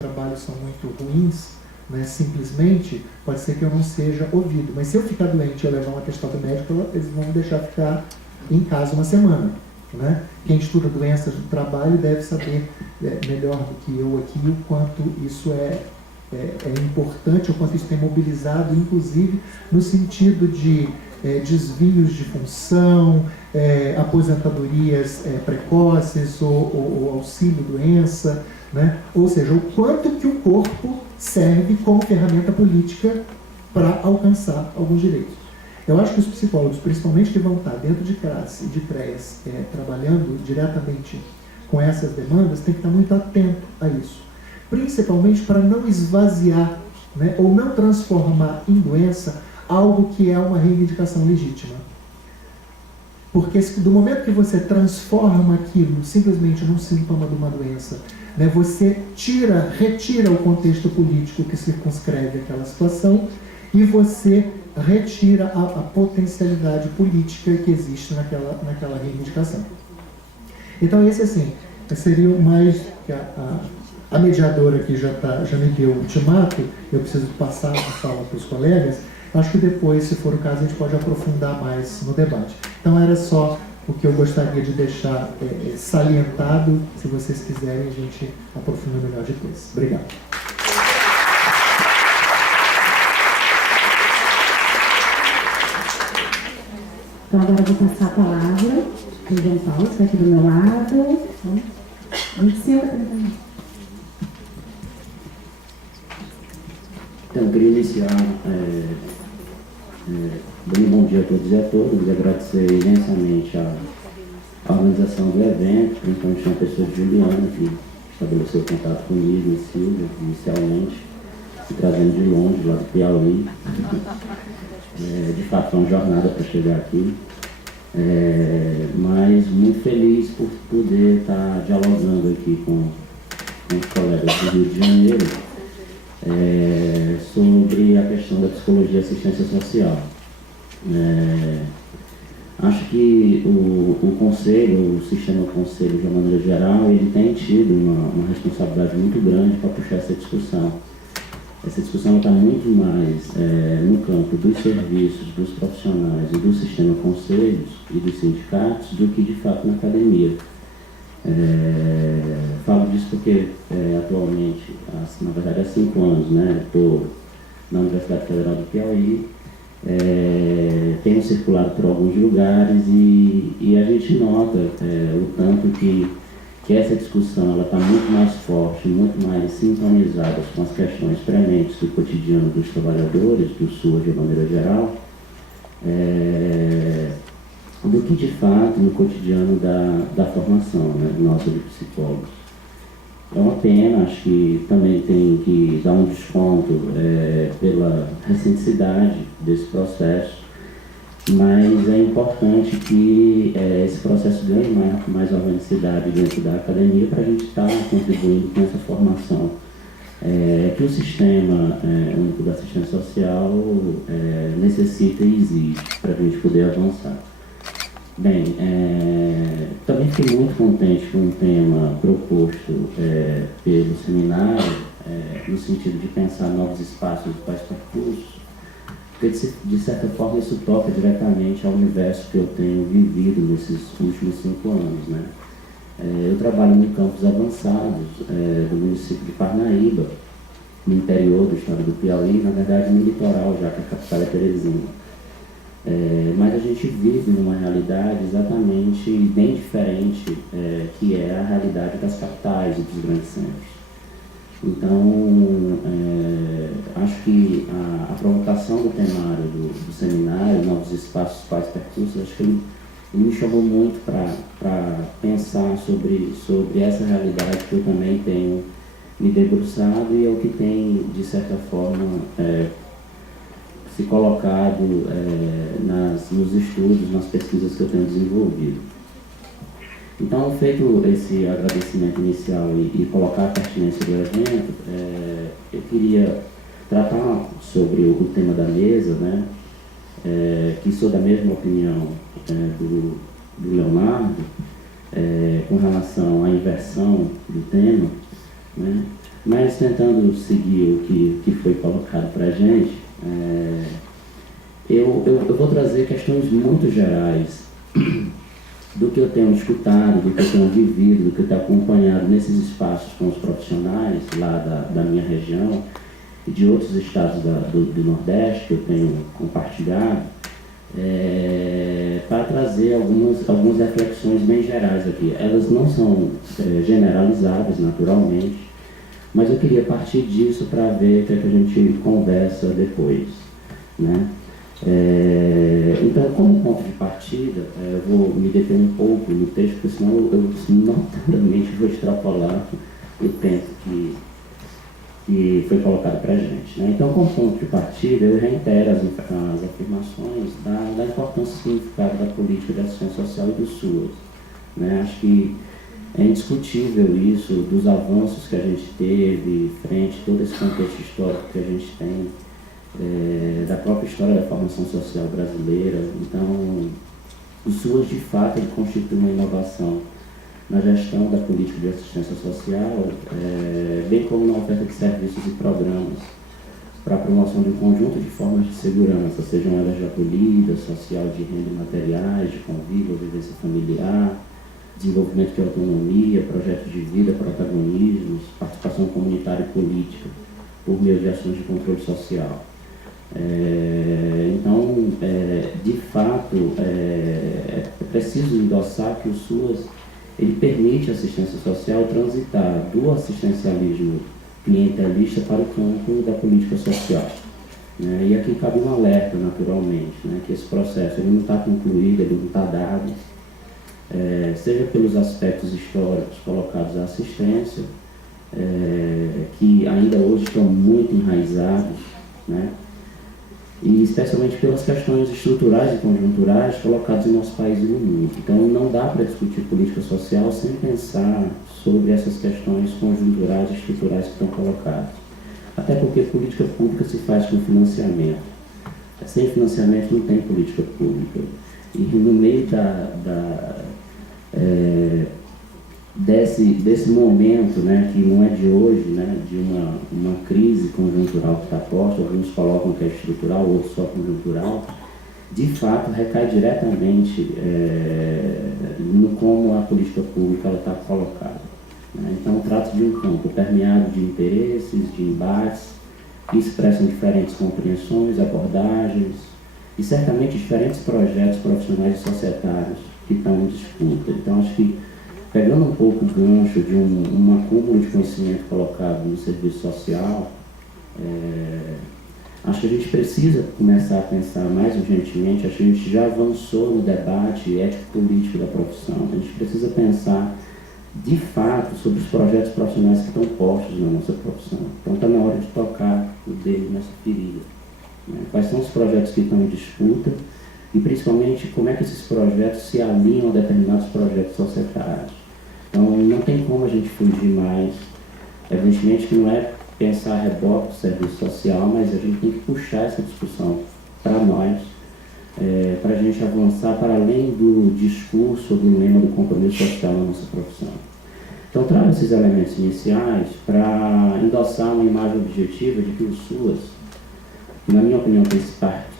trabalhos são muito ruins, né, simplesmente, pode ser que eu não seja ouvido. Mas se eu ficar doente e eu levar um atestado médico, eles vão me deixar ficar em casa uma semana. Né? Quem estuda doenças do trabalho deve saber melhor do que eu aqui o quanto isso é importante, o quanto isso tem mobilizado, inclusive no sentido de desvios de função, aposentadorias precoces ou auxílio-doença, né? Ou seja, o quanto que o corpo serve como ferramenta política para alcançar alguns direitos. Eu acho que os psicólogos, principalmente que vão estar dentro de CRAS e de CREAS, trabalhando diretamente com essas demandas, tem que estar muito atento a isso. Principalmente para não esvaziar, né, ou não transformar em doença algo que é uma reivindicação legítima. Porque do momento que você transforma aquilo simplesmente num sintoma de uma doença, né, você retira o contexto político que circunscreve aquela situação e você retira a potencialidade política que existe naquela reivindicação. Então esse assim, seria o mais... A mediadora aqui já me deu o ultimato, eu preciso passar a fala para os colegas. Acho que depois, se for o caso, a gente pode aprofundar mais no debate. Então era só o que eu gostaria de deixar salientado. Se vocês quiserem, a gente aprofunda melhor depois. Obrigado. Então agora eu vou passar a palavra para o João Paulo, que está aqui do meu lado. Então, eu queria iniciar dando bom dia a todos e a todas, agradecer imensamente a organização do evento, principalmente a pessoa de Juliana, que estabeleceu contato comigo e Silvia, inicialmente, me trazendo de longe, lá do Piauí. De fato, foi uma jornada para chegar aqui, mas muito feliz por poder estar dialogando aqui com os colegas do Rio de Janeiro sobre a questão da psicologia e assistência social. Acho que o Conselho, o sistema Conselho de uma maneira geral, ele tem tido uma responsabilidade muito grande para puxar essa discussão. Essa discussão está muito mais no campo dos serviços, dos profissionais e do sistema Conselhos e dos sindicatos do que de fato na academia. Falo disso porque atualmente, na verdade há 5 anos, né, estou na Universidade Federal do Piauí, tenho circulado por alguns lugares e a gente nota o tanto que essa discussão está muito mais forte, muito mais sintonizada com as questões prementes do cotidiano dos trabalhadores, do SUS de maneira geral, do que de fato no cotidiano da formação, né, nossa de psicólogos. É uma pena, acho que também tem que dar um desconto pela recenticidade desse processo, mas é importante que esse processo ganhe mais organicidade dentro da academia para a gente estar contribuindo com essa formação que o sistema único da assistência social necessita e exige para a gente poder avançar. Bem, também fiquei muito contente com o tema proposto pelo seminário, no sentido de pensar novos espaços para percursos, porque de certa forma isso toca diretamente ao universo que eu tenho vivido nesses últimos 5 anos. Né? Eu trabalho no campus avançados do município de Parnaíba, no interior do estado do Piauí, na verdade no litoral, já que a capital é Teresina. Mas a gente vive numa realidade exatamente bem diferente, que é a realidade das capitais e dos grandes centros. Então, acho que a provocação do temário do seminário, novos espaços, pais percursos, acho que ele me chamou muito para pensar sobre essa realidade que eu também tenho me debruçado e é o que tem, de certa forma, se colocado nos estudos, nas pesquisas que eu tenho desenvolvido. Então, feito esse agradecimento inicial e colocar a pertinência do evento, eu queria tratar sobre o tema da mesa, né, que sou da mesma opinião do Leonardo, com relação à inversão do tema, né, Mas tentando seguir o que foi colocado para a gente, eu vou trazer questões muito gerais do que eu tenho escutado, do que eu tenho vivido, do que eu tenho acompanhado nesses espaços com os profissionais lá da minha região e de outros estados do Nordeste que eu tenho compartilhado, para trazer algumas reflexões bem gerais aqui. Elas não são generalizáveis, naturalmente, mas eu queria partir disso para ver o que a gente conversa depois, né? Então, como ponto de partida, eu vou me deter um pouco no texto, porque senão eu notadamente vou extrapolar o tempo que foi colocado para a gente, né? Então, como ponto de partida, eu reitero as afirmações da importância e significado da política de assistência social e do SUAS, né? Acho que é indiscutível isso, dos avanços que a gente teve frente a todo esse contexto histórico que a gente tem, da própria história da formação social brasileira. Então, o SUAS, de fato, ele constitui uma inovação na gestão da política de assistência social, bem como na oferta de serviços e programas para a promoção de um conjunto de formas de segurança, sejam elas de acolhida, social, de renda e materiais, de convívio, vivência familiar, desenvolvimento de autonomia, projetos de vida, protagonismos, participação comunitária e política, por meio de ações de controle social. Então, de fato, é preciso endossar que o SUAS ele permite a assistência social transitar do assistencialismo clientelista para o campo da política social, né? E aqui cabe um alerta, naturalmente, né, que esse processo ele não está concluído, ele não está dado, seja pelos aspectos históricos colocados à assistência, que ainda hoje estão muito enraizados, né? E especialmente pelas questões estruturais e conjunturais colocadas em nosso país e no mundo. Então, não dá para discutir política social sem pensar sobre essas questões conjunturais e estruturais que estão colocadas. Até porque política pública se faz com financiamento. Sem financiamento não tem política pública. E no meio desse momento, né, que não é de hoje, né, de uma crise conjuntural que está posta, alguns colocam que é estrutural, outros só conjuntural, de fato recai diretamente no como a política pública está colocada, né? Então, trata-se de um campo permeado de interesses, de embates, que expressam diferentes compreensões, abordagens e certamente diferentes projetos profissionais e societários que estão em disputa. Então, acho que pegando um pouco o gancho de um acúmulo de conhecimento colocado no serviço social, acho que a gente precisa começar a pensar mais urgentemente. Acho que a gente já avançou no debate ético-político da profissão. A gente precisa pensar, de fato, sobre os projetos profissionais que estão postos na nossa profissão. Então está na hora de tocar o dedo nessa ferida, né? Quais são os projetos que estão em disputa e, principalmente, como é que esses projetos se alinham a determinados projetos societários. Então, não tem como a gente fugir mais. Evidentemente que não é pensar a reboque do serviço social, mas a gente tem que puxar essa discussão para nós, para a gente avançar para além do discurso ou do lema do compromisso social na nossa profissão. Então, trago esses elementos iniciais para endossar uma imagem objetiva de que o SUAS, que na minha opinião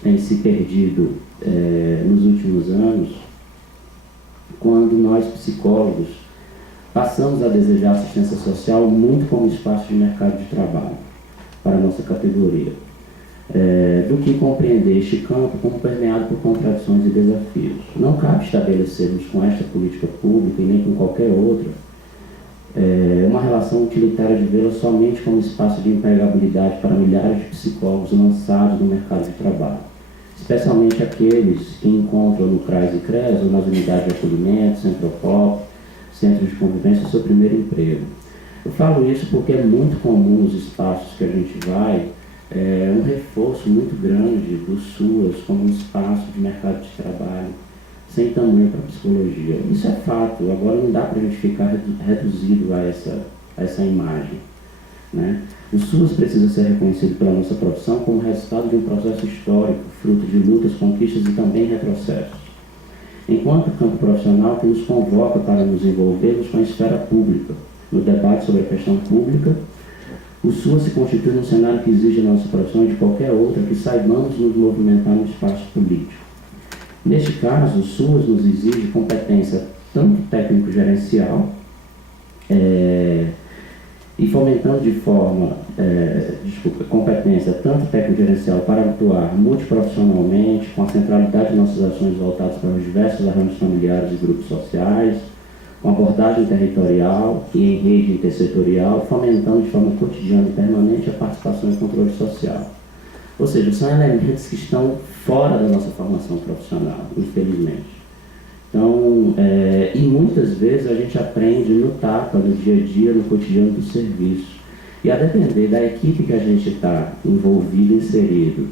tem se perdido nos últimos anos, quando nós psicólogos passamos a desejar assistência social muito como espaço de mercado de trabalho para a nossa categoria, do que compreender este campo como permeado por contradições e desafios. Não cabe estabelecermos com esta política pública e nem com qualquer outra uma relação utilitária de vê-la somente como espaço de empregabilidade para milhares de psicólogos lançados no mercado de trabalho, especialmente aqueles que encontram no CRAS e CRES ou nas unidades de acolhimento, centro de convivência, o seu primeiro emprego. Eu falo isso porque é muito comum nos espaços que a gente vai, um reforço muito grande do SUAS como um espaço de mercado de trabalho sem tamanho para a psicologia. Isso é fato. Agora não dá para a gente ficar reduzido a essa imagem, né? O SUAS precisa ser reconhecido pela nossa profissão como resultado de um processo histórico, fruto de lutas, conquistas e também retrocessos. Enquanto campo profissional que nos convoca para nos envolvermos com a esfera pública, no debate sobre a questão pública, O SUAS se constitui num cenário que exige da nossa profissão e de qualquer outra que saibamos nos movimentar no espaço político. Neste caso, o SUAS nos exige competência tanto técnico-gerencial, e fomentando de forma, competência tanto técnico-gerencial para atuar multiprofissionalmente, com a centralidade de nossas ações voltadas para os diversos arranjos familiares e grupos sociais, com abordagem territorial e em rede intersetorial, fomentando de forma cotidiana e permanente a participação e controle social. Ou seja, são elementos que estão fora da nossa formação profissional, infelizmente. Então, e muitas vezes a gente aprende no tapa, no dia a dia, no cotidiano do serviço. E a depender da equipe que a gente está envolvido, inserido,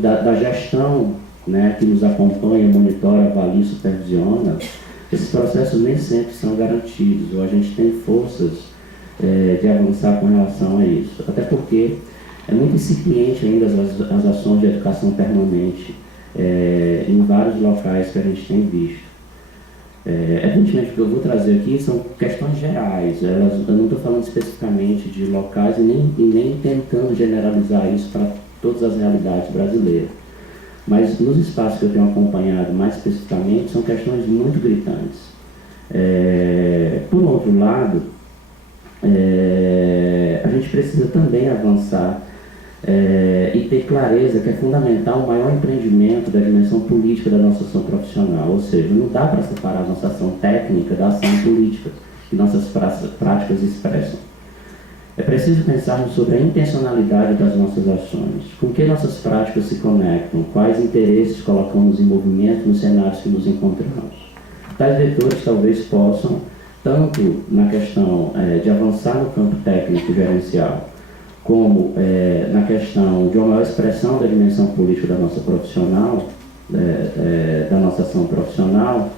da gestão, né, que nos acompanha, monitora, avalia e supervisiona, esses processos nem sempre são garantidos, ou a gente tem forças de avançar com relação a isso. Até porque é muito incipiente ainda as ações de educação permanente em vários locais que a gente tem visto. Evidentemente, o que eu vou trazer aqui são questões gerais. Eu não estou falando especificamente de locais e nem tentando generalizar isso para todas as realidades brasileiras. Mas nos espaços que eu tenho acompanhado mais especificamente, são questões muito gritantes. Por outro lado, a gente precisa também avançar e ter clareza que é fundamental o maior empreendimento da dimensão política da nossa ação profissional. Ou seja, não dá para separar a nossa ação técnica da ação política que nossas práticas expressam. É preciso pensarmos sobre a intencionalidade das nossas ações, com que nossas práticas se conectam, quais interesses colocamos em movimento nos cenários que nos encontramos. Tais vetores talvez possam, tanto na questão de avançar no campo técnico gerencial, como na questão de uma maior expressão da dimensão política da nossa profissional, da nossa ação profissional,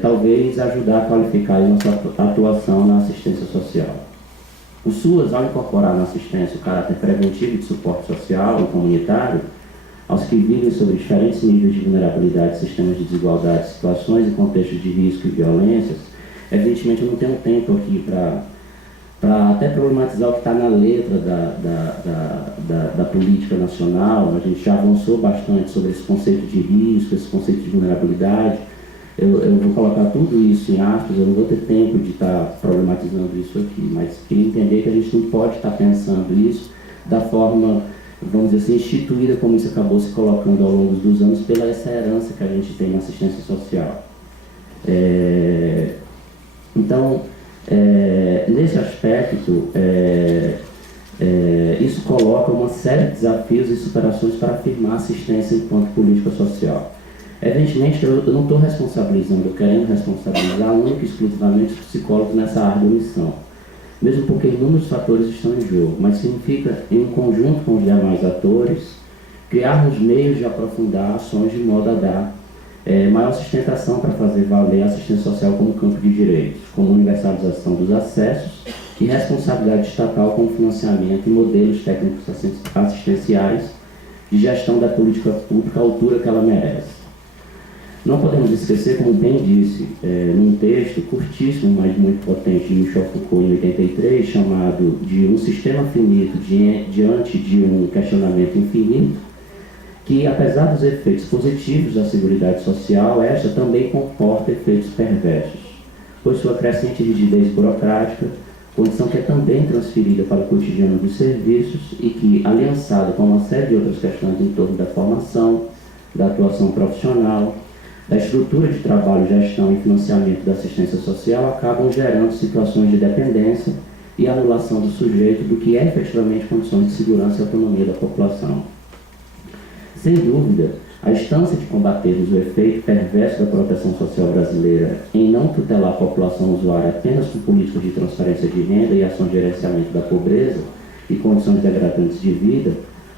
talvez ajudar a qualificar a nossa atuação na assistência social. O SUAS, ao incorporar na assistência o caráter preventivo de suporte social e comunitário aos que vivem sob diferentes níveis de vulnerabilidade, sistemas de desigualdade, situações e contextos de risco e violências, evidentemente eu não tenho tempo aqui para até problematizar o que está na letra da política nacional. A gente já avançou bastante sobre esse conceito de risco, esse conceito de vulnerabilidade. Eu vou colocar tudo isso em aspas, eu não vou ter tempo de estar problematizando isso aqui, mas queria entender que a gente não pode estar pensando isso da forma, vamos dizer assim, instituída como isso acabou se colocando ao longo dos anos pela essa herança que a gente tem na assistência social. Então, nesse aspecto, isso coloca uma série de desafios e superações para afirmar a assistência enquanto política social. Evidentemente, eu não estou responsabilizando, querendo responsabilizar única e exclusivamente os psicólogos nessa árdua missão, mesmo porque inúmeros fatores estão em jogo, mas significa, em um conjunto com os demais atores, criarmos meios de aprofundar ações de modo a dar maior sustentação para fazer valer a assistência social como campo de direitos, como universalização dos acessos e responsabilidade estatal com financiamento e modelos técnicos assistenciais de gestão da política pública à altura que ela merece. Não podemos esquecer, como bem disse, num texto curtíssimo, mas muito potente, de Michel Foucault, em 83, chamado de Um Sistema Finito diante de um Questionamento Infinito, que, apesar dos efeitos positivos da Seguridade Social, esta também comporta efeitos perversos, pois sua crescente rigidez burocrática, condição que é também transferida para o cotidiano dos serviços e que, aliançada com uma série de outras questões em torno da formação, da atuação profissional, da estrutura de trabalho, gestão e financiamento da assistência social, acabam gerando situações de dependência e anulação do sujeito do que é efetivamente condições de segurança e autonomia da população. Sem dúvida, a instância de combatermos o efeito perverso da proteção social brasileira em não tutelar a população usuária apenas com políticas de transferência de renda e ações de gerenciamento da pobreza e condições degradantes de vida,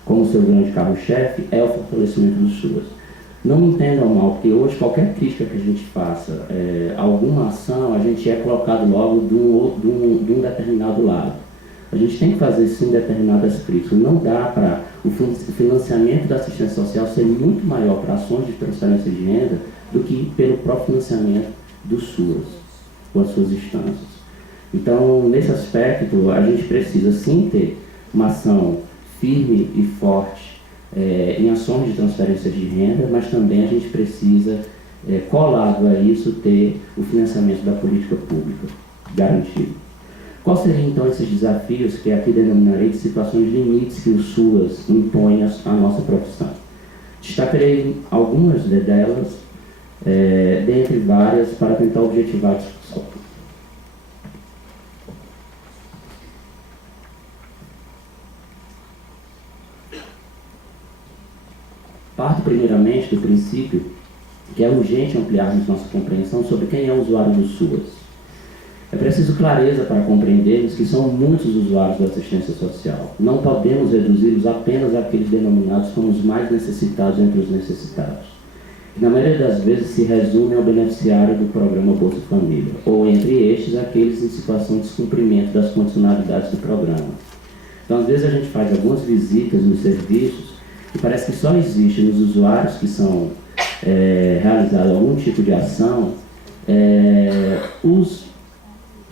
como seu grande carro-chefe, é o fortalecimento do SUAS. Não me entendam mal, porque hoje qualquer crítica que a gente faça a alguma ação, a gente é colocado logo de um determinado lado. A gente tem que fazer sim determinadas críticas. Não dá para o financiamento da assistência social ser muito maior para ações de transferência de renda do que pelo próprio financiamento do SUAS, com as suas instâncias. Então, nesse aspecto, a gente precisa sim ter uma ação firme e forte em ações de transferência de renda, mas também a gente precisa, colado a isso, ter o financiamento da política pública garantido. Quais seriam então esses desafios que aqui denominarei de situações limites que o SUAS impõe à nossa profissão? Destacarei algumas delas, dentre várias, para tentar objetivar a discussão. Parto primeiramente do princípio que é urgente ampliarmos nossa compreensão sobre quem é o usuário do SUAS. É preciso clareza para compreendermos que são muitos usuários da assistência social. Não podemos reduzi-los apenas àqueles denominados como os mais necessitados entre os necessitados, que na maioria das vezes se resumem ao beneficiário do programa Bolsa Família, ou entre estes, aqueles em situação de descumprimento das condicionalidades do programa. Então, às vezes a gente faz algumas visitas nos serviços e parece que só existe nos usuários que são realizados algum tipo de ação os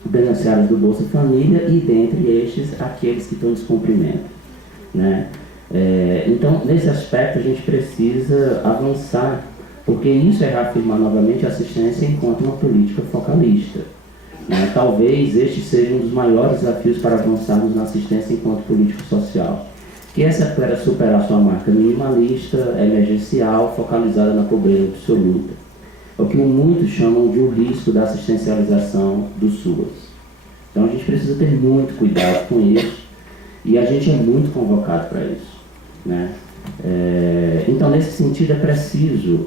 beneficiários do Bolsa Família e, dentre estes, aqueles que estão em descumprimento, né? Então, nesse aspecto, a gente precisa avançar, porque isso é reafirmar novamente a assistência enquanto uma política focalista, né? Talvez este seja um dos maiores desafios para avançarmos na assistência enquanto política social, que essa era superar sua marca minimalista, emergencial, focalizada na pobreza absoluta, o que muitos chamam de o risco da assistencialização do SUAS. Então a gente precisa ter muito cuidado com isso e a gente é muito convocado para isso, né? Então, nesse sentido, é preciso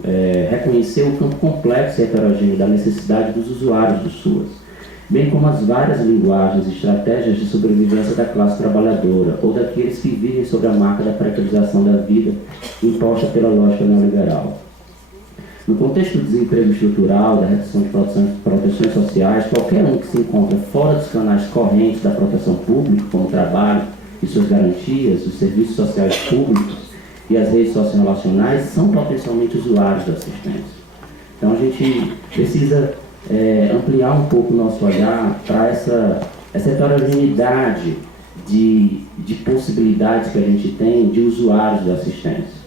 reconhecer o campo complexo e heterogêneo da necessidade dos usuários do SUAS, bem como as várias linguagens e estratégias de sobrevivência da classe trabalhadora ou daqueles que vivem sob a marca da precarização da vida imposta pela lógica neoliberal. No contexto do desemprego estrutural, da redução de proteções sociais, qualquer um que se encontra fora dos canais correntes da proteção pública, como o trabalho e suas garantias, os serviços sociais públicos e as redes sociorrelacionais, são potencialmente usuários da assistência. Então a gente precisa ampliar um pouco o nosso olhar para essa heterogeneidade de possibilidades que a gente tem de usuários da assistência.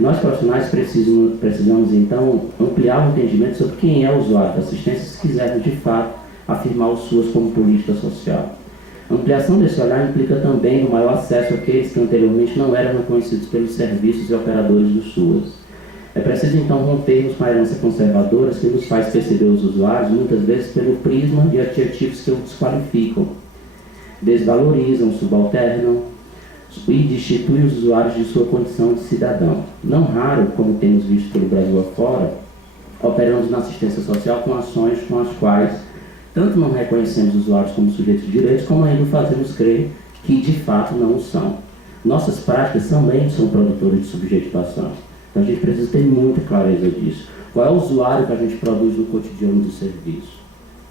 Nós, profissionais, precisamos, então, ampliar o entendimento sobre quem é o usuário da assistência se quisermos, de fato, afirmar o SUAS como política social. A ampliação desse olhar implica também no maior acesso àqueles que anteriormente não eram reconhecidos pelos serviços e operadores do SUAS. É preciso, então, rompermos com a herança conservadora que nos faz perceber os usuários, muitas vezes, pelo prisma de adjetivos que os desqualificam, desvalorizam, subalternam, e destitui os usuários de sua condição de cidadão. Não raro, como temos visto pelo Brasil afora, operamos na assistência social com ações com as quais tanto não reconhecemos os usuários como sujeitos de direitos, como ainda fazemos crer que de fato não o são. Nossas práticas também são produtoras de subjetivação. Então a gente precisa ter muita clareza disso. Qual é o usuário que a gente produz no cotidiano do serviço?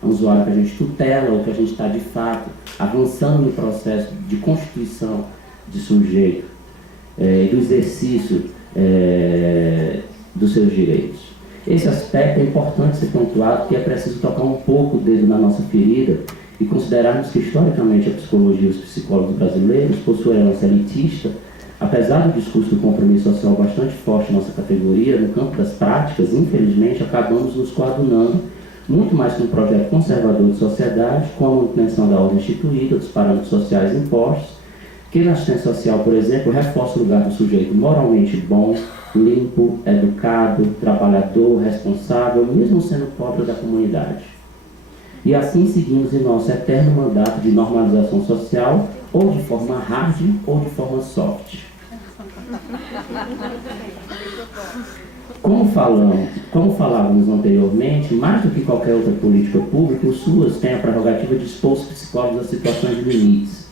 É um usuário que a gente tutela ou que a gente está de fato avançando no processo de constituição de sujeito e do exercício dos seus direitos. Esse aspecto é importante ser pontuado porque é preciso tocar um pouco o dedo na nossa ferida e considerarmos que historicamente a psicologia e os psicólogos brasileiros possuem herança elitista, apesar do discurso do compromisso social bastante forte em nossa categoria, no campo das práticas, infelizmente, acabamos nos coadunando muito mais com um projeto conservador de sociedade, com a manutenção da ordem instituída, dos parâmetros sociais impostos, que na assistência social, por exemplo, reforça o lugar do sujeito moralmente bom, limpo, educado, trabalhador, responsável, mesmo sendo pobre da comunidade. E assim seguimos em nosso eterno mandato de normalização social, ou de forma hard ou de forma soft. Como falávamos anteriormente, mais do que qualquer outra política pública, o SUAS tem a prerrogativa de expor os psicólogos a situações de limites.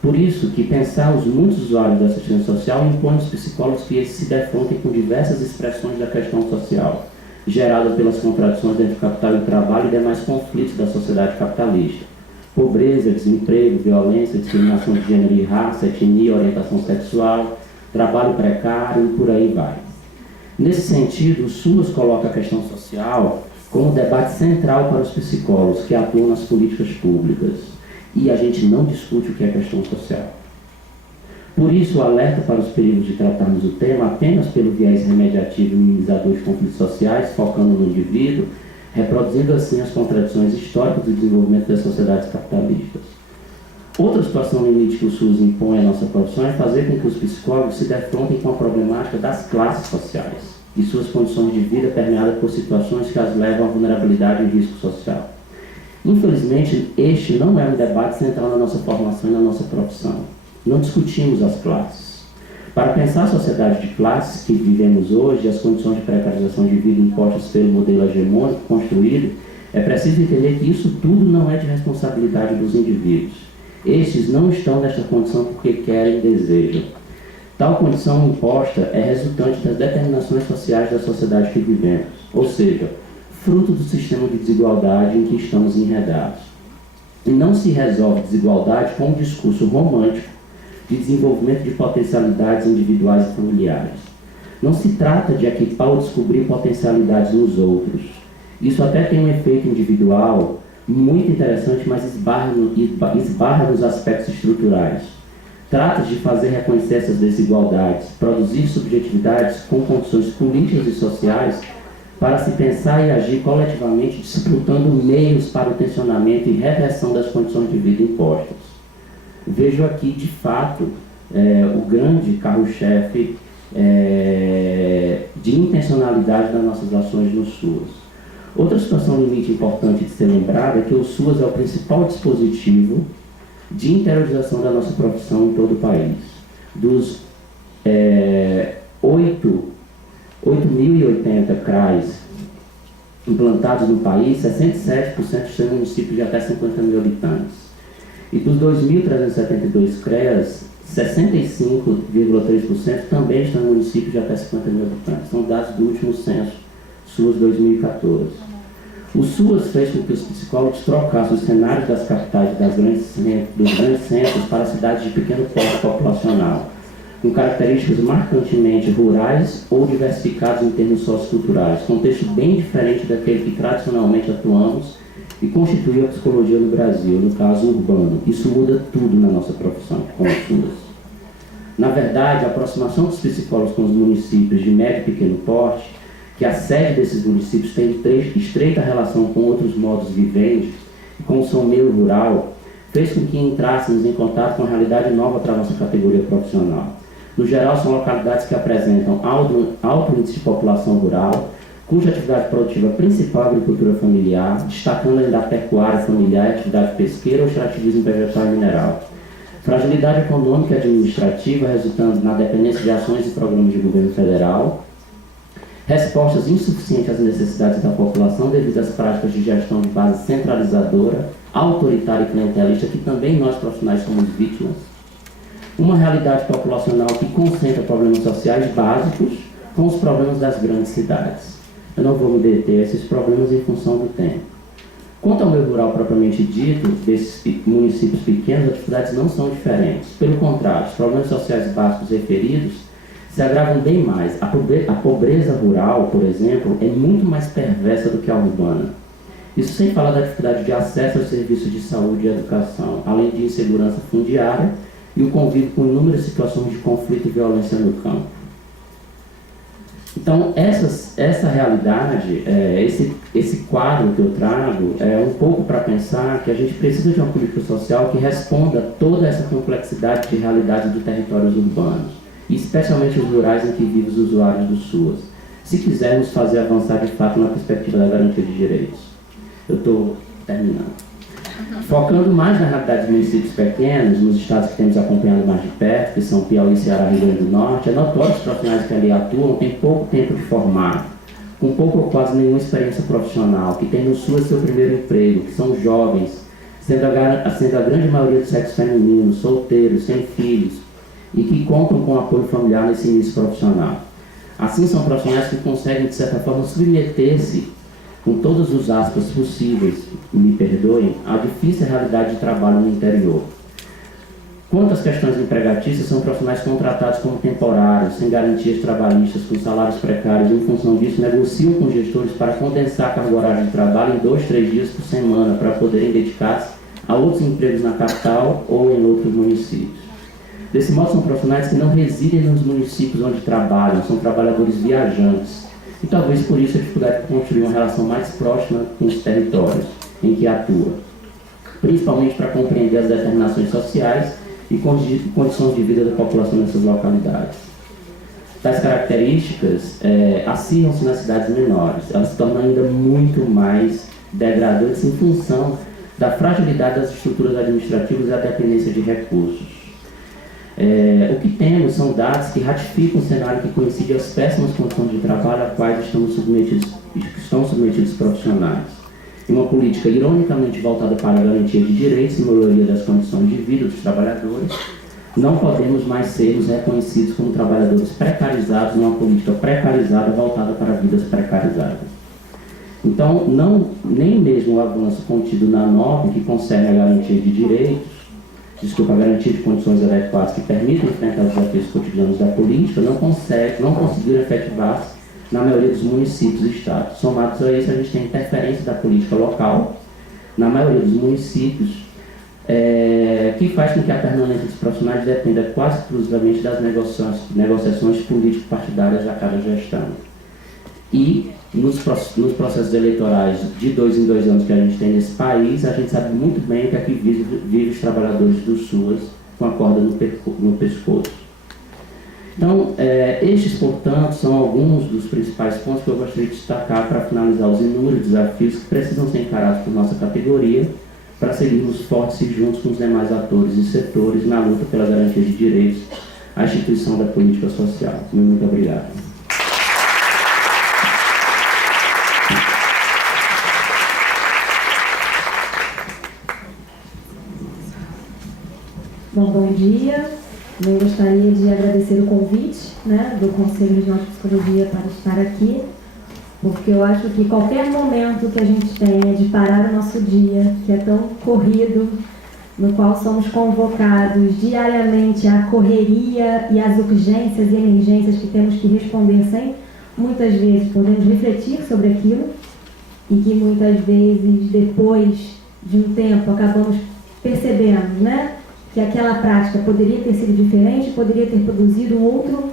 Por isso que pensar os muitos usuários da assistência social impõe aos psicólogos que esses se defrontem com diversas expressões da questão social, gerada pelas contradições entre capital e trabalho e demais conflitos da sociedade capitalista. Pobreza, desemprego, violência, discriminação de gênero e raça, etnia, orientação sexual, trabalho precário e por aí vai. Nesse sentido, o SUAS coloca a questão social como debate central para os psicólogos que atuam nas políticas públicas, e a gente não discute o que é questão social. Por isso, o alerta para os perigos de tratarmos o tema apenas pelo viés remediativo e minimizador de conflitos sociais, focando no indivíduo, reproduzindo assim as contradições históricas do desenvolvimento das sociedades capitalistas. Outra situação limite que o SUS impõe à nossa profissão é fazer com que os psicólogos se defrontem com a problemática das classes sociais e suas condições de vida permeadas por situações que as levam à vulnerabilidade e risco social. Infelizmente, este não é um debate central na nossa formação e na nossa profissão. Não discutimos as classes. Para pensar a sociedade de classes que vivemos hoje e as condições de precarização de vida impostas pelo modelo hegemônico construído, é preciso entender que isso tudo não é de responsabilidade dos indivíduos. Estes não estão nesta condição porque querem e desejam. Tal condição imposta é resultante das determinações sociais da sociedade que vivemos, ou seja, fruto do sistema de desigualdade em que estamos enredados. E não se resolve desigualdade com um discurso romântico de desenvolvimento de potencialidades individuais e familiares. Não se trata de equipar ou descobrir potencialidades nos outros. Isso até tem um efeito individual muito interessante, mas esbarra nos aspectos estruturais. Trata-se de fazer reconhecer essas desigualdades, produzir subjetividades com condições políticas e sociais para se pensar e agir coletivamente, disputando meios para o tensionamento e reversão das condições de vida impostas. Vejo aqui, de fato, o grande carro-chefe de intencionalidade das nossas ações no SUAS. Outra situação limite importante de ser lembrada é que o SUAS é o principal dispositivo de interiorização da nossa profissão em todo o país. Dos 8.080 CRAs implantados no país, 67% estão em municípios de até 50 mil habitantes. E dos 2.372 CREAs, 65,3% também estão em municípios de até 50 mil habitantes. São dados do último censo, SUAS 2014. O SUAS fez com que os psicólogos trocassem os cenários das capitais dos grandes centros para cidades de pequeno porte populacional, com características marcantemente rurais ou diversificadas em termos socioculturais, contexto bem diferente daquele que tradicionalmente atuamos e constitui a psicologia no Brasil, no caso urbano. Isso muda tudo na nossa profissão, com o SUAS. Na verdade, a aproximação dos psicólogos com os municípios de médio e pequeno porte, que a sede desses municípios tem estreita relação com outros modos viventes, como são meio rural, fez com que entrássemos em contato com a realidade nova para a nossa categoria profissional. No geral, são localidades que apresentam alto índice de população rural, cuja atividade produtiva principal é a agricultura familiar, destacando ainda a pecuária familiar, atividade pesqueira ou extrativismo vegetal e mineral. Fragilidade econômica e administrativa, resultando na dependência de ações e programas de governo federal. Respostas insuficientes às necessidades da população devido às práticas de gestão de base centralizadora, autoritária e clientelista, que também nós profissionais somos vítimas. Uma realidade populacional que concentra problemas sociais básicos com os problemas das grandes cidades. Eu não vou me deter a esses problemas em função do tempo. Quanto ao meio rural propriamente dito, desses municípios pequenos, as atividades não são diferentes. Pelo contrário, os problemas sociais básicos referidos se agravam bem mais. A pobreza rural, por exemplo, é muito mais perversa do que a urbana. Isso sem falar da dificuldade de acesso aos serviços de saúde e educação, além de insegurança fundiária e o convívio com inúmeras situações de conflito e violência no campo. Então, essa realidade, esse quadro que eu trago, é um pouco para pensar que a gente precisa de uma política social que responda a toda essa complexidade de realidades dos territórios urbanos, e especialmente os rurais em que vivem os usuários do SUAS, se quisermos fazer avançar de fato na perspectiva da garantia de direitos. Eu estou terminando. Focando mais na realidade dos municípios pequenos, nos estados que temos acompanhado mais de perto, que são Piauí, Ceará e Rio Grande do Norte, é notório que os profissionais que ali atuam têm pouco tempo de formar, com pouco ou quase nenhuma experiência profissional, que têm no SUAS seu primeiro emprego, que são jovens, sendo a grande maioria do sexo feminino, solteiros, sem filhos, e que contam com apoio familiar nesse início profissional. Assim, são profissionais que conseguem, de certa forma, submeter-se, com todos os aspas possíveis, me perdoem, à difícil realidade de trabalho no interior. Quanto às questões empregatícias, são profissionais contratados como temporários, sem garantias trabalhistas, com salários precários. Em função disso, negociam com gestores para condensar a carga horária de trabalho em 2, 3 dias por semana, para poderem dedicar-se a outros empregos na capital ou em outros municípios. Desse modo, são profissionais que não residem nos municípios onde trabalham, são trabalhadores viajantes. E talvez por isso a dificuldade de construir uma relação mais próxima com os territórios em que atua, principalmente para compreender as determinações sociais e condições de vida da população nessas localidades. Tais características acirram-se nas cidades menores, elas se tornam ainda muito mais degradantes em função da fragilidade das estruturas administrativas e da dependência de recursos. O que temos são dados que ratificam um cenário que coincide às péssimas condições de trabalho a quais estão submetidos os profissionais. E uma política ironicamente voltada para a garantia de direitos e melhoria das condições de vida dos trabalhadores, não podemos mais sermos reconhecidos como trabalhadores precarizados numa política precarizada voltada para vidas precarizadas. Então, nem mesmo o avanço contido na norma que concerne a garantia de direitos, a garantia de condições adequadas que permitam enfrentar os desafios cotidianos da política, não conseguiram efetivar-se na maioria dos municípios e estados. Somados a isso, a gente tem interferência da política local, na maioria dos municípios, que faz com que a permanência dos profissionais dependa quase exclusivamente das negociações político-partidárias a cada gestão. E nos processos eleitorais de 2 em 2 anos que a gente tem nesse país, a gente sabe muito bem o que é que vive os trabalhadores do SUAS com a corda no pescoço. Então, estes, portanto, são alguns dos principais pontos que eu gostaria de destacar para finalizar os inúmeros desafios que precisam ser encarados por nossa categoria para seguirmos fortes e juntos com os demais atores e setores na luta pela garantia de direitos à instituição da política social. Muito obrigado. Bom dia. Eu gostaria de agradecer o convite, do Conselho Regional de Psicologia para estar aqui, porque eu acho que qualquer momento que a gente tenha de parar o nosso dia, que é tão corrido, no qual somos convocados diariamente à correria e às urgências e emergências que temos que responder sem, muitas vezes, podemos refletir sobre aquilo, e que muitas vezes, depois de um tempo, acabamos percebendo, que aquela prática poderia ter sido diferente, poderia ter produzido um outro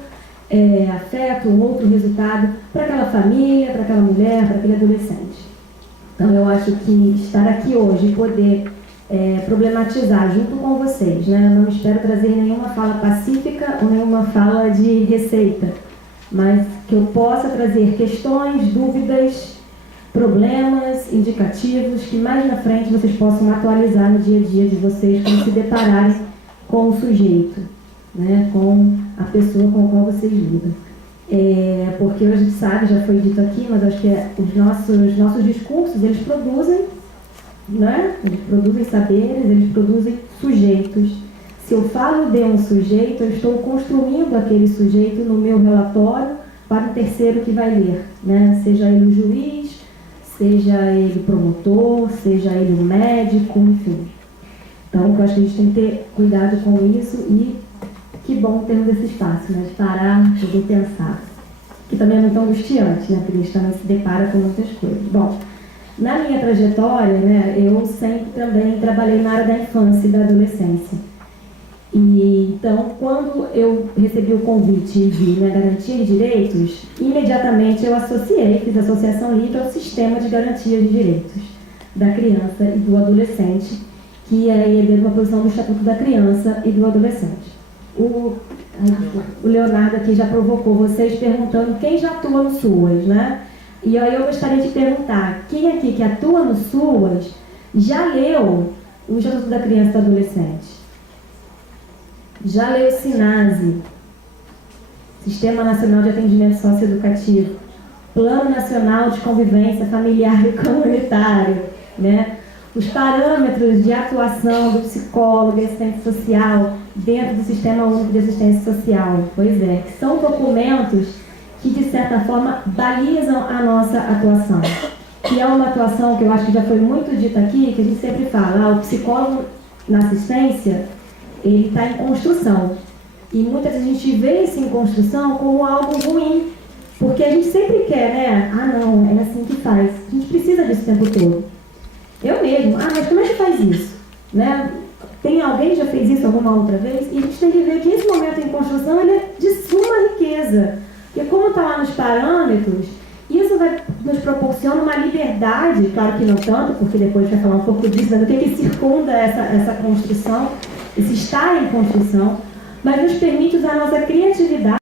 afeto, um outro resultado para aquela família, para aquela mulher, para aquele adolescente. Então, eu acho que estar aqui hoje e poder problematizar junto com vocês, não espero trazer nenhuma fala pacífica ou nenhuma fala de receita, mas que eu possa trazer questões, dúvidas, problemas, indicativos, que mais na frente vocês possam atualizar no dia a dia de vocês quando se depararem com o sujeito, com a pessoa com a qual vocês lidam. Porque a gente sabe, já foi dito aqui, mas acho que os nossos discursos, eles produzem, eles produzem saberes, eles produzem sujeitos. Se eu falo de um sujeito, eu estou construindo aquele sujeito no meu relatório para o terceiro que vai ler, seja ele o juiz, seja ele promotor, seja ele o médico, enfim. Então, eu acho que a gente tem que ter cuidado com isso e que bom termos esse espaço, de parar, poder pensar. Que também é muito angustiante, porque a gente também se depara com muitas coisas. Bom, na minha trajetória, eu sempre também trabalhei na área da infância e da adolescência. E, então, quando eu recebi o convite e vi a garantia de direitos, imediatamente eu fiz associação livre ao sistema de garantia de direitos da criança e do adolescente, que é herdeiro da posição do Estatuto da Criança e do Adolescente. O Leonardo aqui já provocou vocês perguntando quem já atua no SUAS, E aí eu gostaria de perguntar, quem aqui que atua no SUAS já leu o Estatuto da Criança e do Adolescente? Já leu o SINASE, Sistema Nacional de Atendimento Socioeducativo, Plano Nacional de Convivência Familiar e Comunitário, os parâmetros de atuação do psicólogo e assistente social dentro do Sistema Único de Assistência Social, que são documentos que, de certa forma, balizam a nossa atuação. Que é uma atuação que eu acho que já foi muito dita aqui, que a gente sempre fala, o psicólogo na assistência, ele está em construção. E muitas vezes a gente vê esse em construção como algo ruim, porque a gente sempre quer, né? Ah, não, é assim que faz. A gente precisa disso o tempo todo. Eu mesmo, mas como é que faz isso? Né? Tem alguém que já fez isso alguma outra vez? E a gente tem que ver que esse momento em construção ele é de suma riqueza. Porque como está lá nos parâmetros, isso nos proporciona uma liberdade, claro que não tanto, porque depois a gente vai falar um pouco disso, né, do que circunda essa construção, esse estar em construção, mas nos permite usar a nossa criatividade